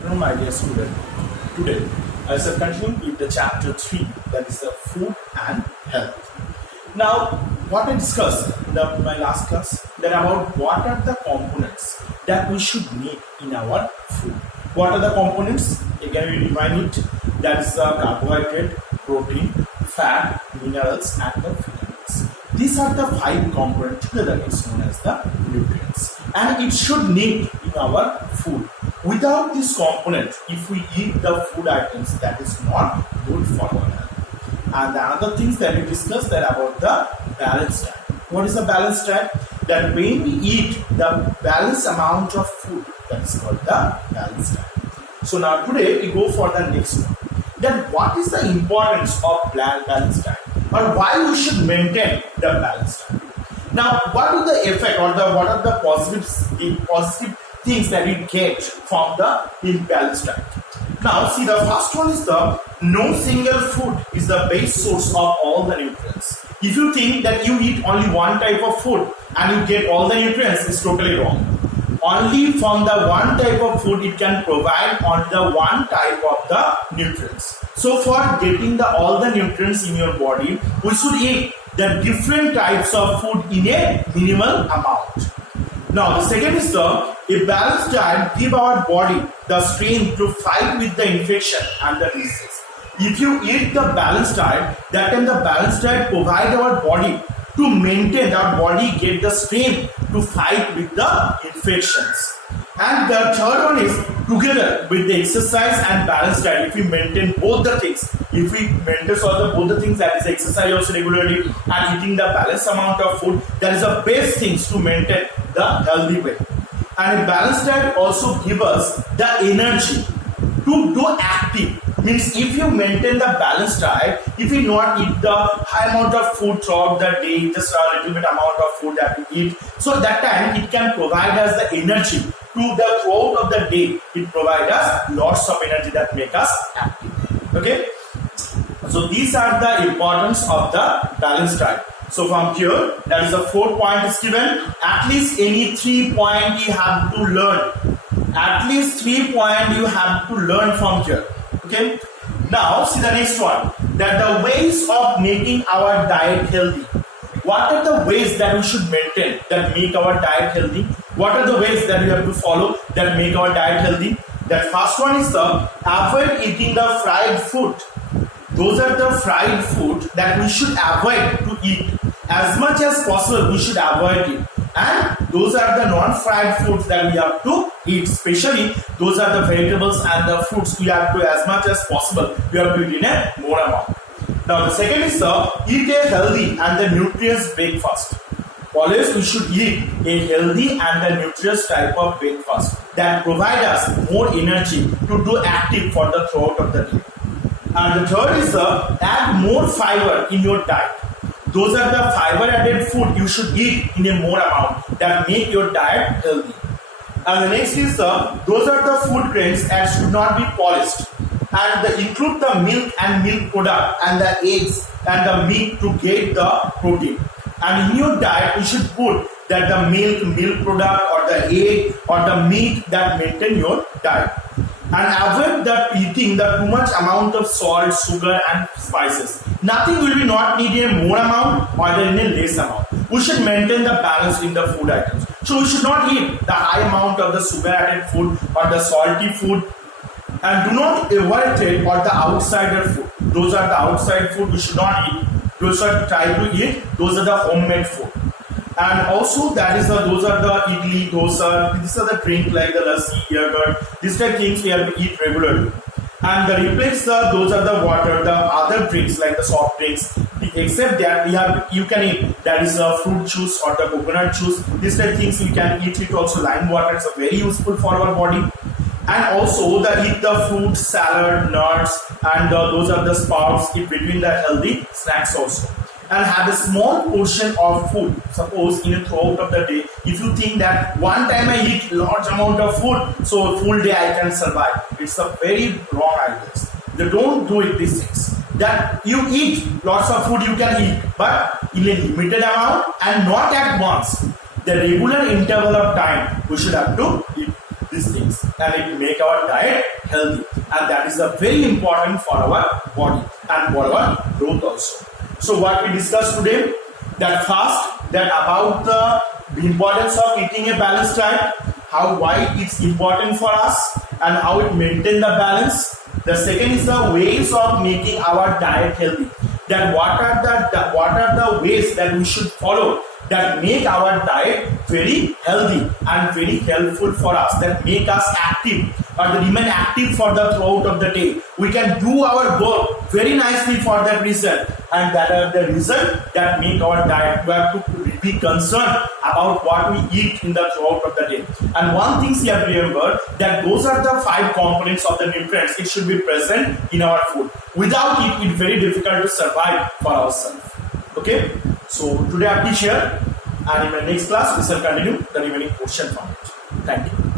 Hello, my dear student. Today, I shall continue with the chapter 3, that is the food and health. Now, what I discussed in my last class, that about what are the components that we should need in our food. What are the components? Again, we define it. That is the carbohydrate, protein, fat, minerals, and the vitamins. These are the 5 components together. It's known as the nutrients, and it should need in our food. Without this component, if we eat the food items, that is not good for our health. And the other things that we discussed that about the balanced diet. What is a balanced diet? That when we eat the balanced amount of food, that is called the balanced diet. So now today we go for the next one. Then what is the importance of balanced diet, or why we should maintain the balanced diet? Now, what is the effect, or what are the positive things that we get from the imbalanced diet? Now, see, the first one is the no single food is the base source of all the nutrients. If you think that you eat only one type of food and you get all the nutrients, it's totally wrong. Only from the one type of food it can provide on the one type of the nutrients. So for getting all the nutrients in your body, we should eat the different types of food in a minimal amount. Now the second is a balanced diet give our body the strength to fight with the infection and the disease. If you eat the balanced diet, that time the balanced diet provide our body to maintain our body get the strength to fight with the infections. And the third one is together with the exercise and balanced diet. If we maintain both the things, if we maintain both the things, that is exercise also regularly and eating the balanced amount of food, that is the best things to maintain the healthy way. And a balanced diet also give us the energy to do active. Means if you maintain the balanced diet, if you not eat the high amount of food throughout the day, just a little bit amount of food that we eat, so that time it can provide us the energy to the throughout of the day. It provides us lots of energy that make us active. Okay, so these are the importance of the balanced diet. So from here, that is the 4 point is given. At least any 3 point you have to learn. At least 3 point you have to learn from here. Okay. Now see the next one. That the ways of making our diet healthy. What are the ways that we should maintain that make our diet healthy? What are the ways that we have to follow that make our diet healthy? That first one is the avoid eating the fried food. Those are the fried food that we should avoid to eat. As much as possible, we should avoid it. And those are the non-fried foods that we have to eat. Especially those are the vegetables and the fruits we have to, as much as possible, we have to eat in a more amount. Now the second is eat a healthy and the nutritious breakfast. Always we should eat a healthy and the nutritious type of breakfast that provide us more energy to do active for the throughout of the day. And the third is add more fiber in your diet. Those are the fiber added food you should eat in a more amount that make your diet healthy. And the next is those are the food grains that should not be polished, and include the milk and milk product and the eggs and the meat to get the protein. And in your diet you should put that the milk product or the egg or the meat that maintain your diet. And avoid that eating the too much amount of salt, sugar and spices. Nothing will be not needed in more amount or in a less amount. We should maintain the balance in the food items. So we should not eat the high amount of the sugar added food or the salty food. And do not avoid it or the outsider food. Those are the outside food we should not eat. Those are try to eat. Those are the homemade food. And also those are the idli, dosa, these are the drink like the lassi, yogurt, these are things we have to eat regularly. And the replace those are the water, the other drinks like the soft drinks, except that you can eat, that is fruit juice or the coconut juice. These are things you can eat it also. Lime water is very useful for our body. And also eat the fruit, salad, nuts, and those are the sprouts in between the healthy snacks also. And have a small portion of food. Suppose in a throughout of the day, if you think that one time I eat large amount of food, so a full day I can survive. It's a very wrong idea. They don't do it these things. That you eat lots of food you can eat, but in a limited amount and not at once. The regular interval of time we should have to eat these things. and it make our diet healthy, and that is very important for our body and for our growth also. So what we discussed today, that first, that about the importance of eating a balanced diet, why it's important for us and how it maintain the balance. The second is the ways of making our diet healthy. That what are the ways that we should follow that make our diet very healthy and very helpful for us, that make us active or that remain active for the throughout of the day. We can do our work very nicely for that reason, and that are the reason that make our diet. We have to be concerned about what we eat in the throughout of the day. And one thing you have to remember, that those are the 5 components of the nutrients. It should be present in our food. Without it, it's very difficult to survive for ourselves. Okay, so today I teach here, and in my next class we shall continue the remaining portion from it. Thank you.